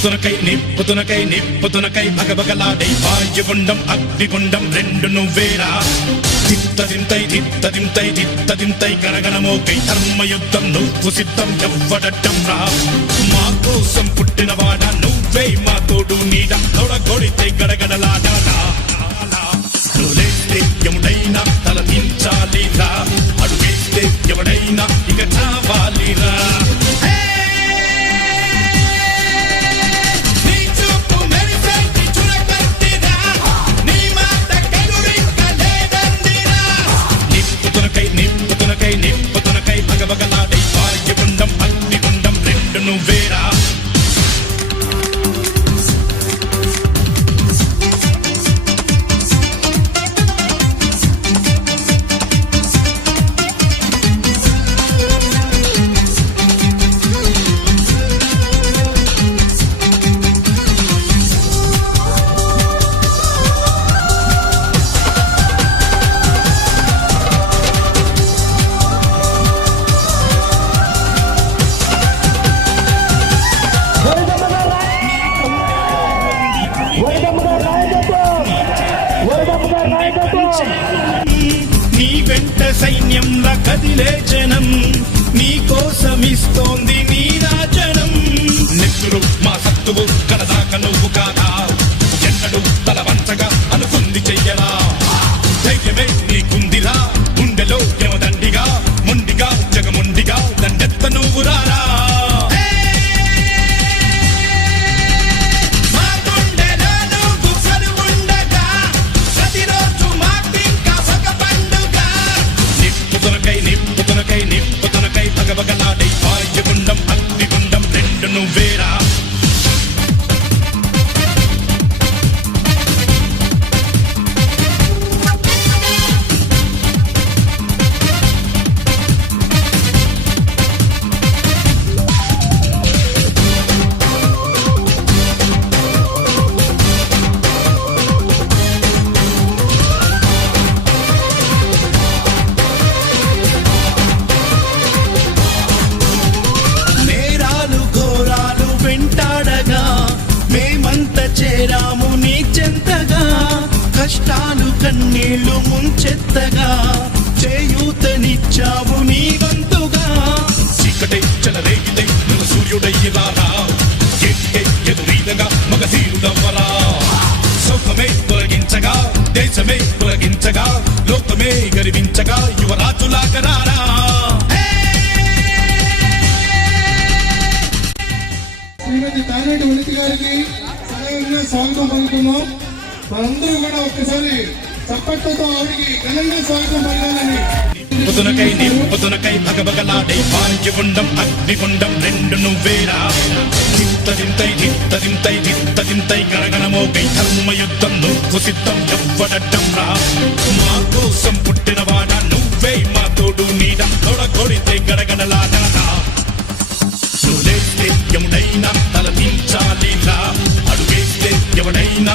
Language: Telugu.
నిప్పుతునకై భగభగలాడై వాయుగుండం అగ్నిగుండం రెండు నువ్వేరా తిత్తదింతై గణగణమోకై ధర్మయుద్ధం నువ్వు సిద్ధం ఎవ్వడట్టం రా మా కోసం పుట్టినవాడా నువ్వే మా తోడు నీడ తొడగొడితే గడగడలాడాలా నువ్వేస్తే ఎవడైనా తల దించాలిరా అడుగేస్తే ఎవడైనా ఇక చావాలిరా నిప్పుతునకై భగభగలాడై వాయుగుండం అగ్నిగుండం రెండు నువ్వేరా నీ వెంట సైన్యంలా కదిలే జనం నీ కోసమిస్తోంది నీ రాజనం నెత్తురు మా సత్తువు కడదాక నువ్వు కాదా ఎన్నడు తల వంచగా అనుకుంది చెయ్యరా ధైర్యమే నీకుందిరా గుండెలో యమదండిగా మొండిగా జగముండిగా దండెత్త నువ్వు రారా నిప్పుతునకై భగభగలాడై వాయుగుండం అగ్నిగుండం రెండు నువ్వేరా చేరాము నీ చెంతగా కష్టాలు కన్నీళ్లు ముంచెత్తగా చేయూతనిచ్చావు నీ వంతుగా చీకటై చెలరేగితే నువ్వు సూర్యుడయ్యిరారా ఎదురీదగా మగధీరుడవ్వరా సౌఖమే తొలగించగా దేశమే తొలగించగా లోకమే గర్వించగా యువరాజులాగరారా శ్రీమతి తానేటి వనిత గారికి స్వాగతం పలుకున్నాం. మనందరూ కూడా ఒక్కసారి చప్పట్లతో ఆవిడికి ఘనంగా స్వాగతం పలకాలని. నిప్పుతునకై భగభగలాడై వాయుగుండం అగ్నిగుండం రెండు నువ్వేరా తిత్తదింతై గణగణమోకై ధర్మయుద్ధం నువ్వు సిద్ధం ఎవ్వడట్టం రా మా కోసం పుట్టినవాడా నువ్వే మా తోడు నీడ తొడగొడితే గడగడలాడాలా నువ్వేస్తే ఎవడైనా తల దించాలిరా అడుగేస్తే ఎవడైనా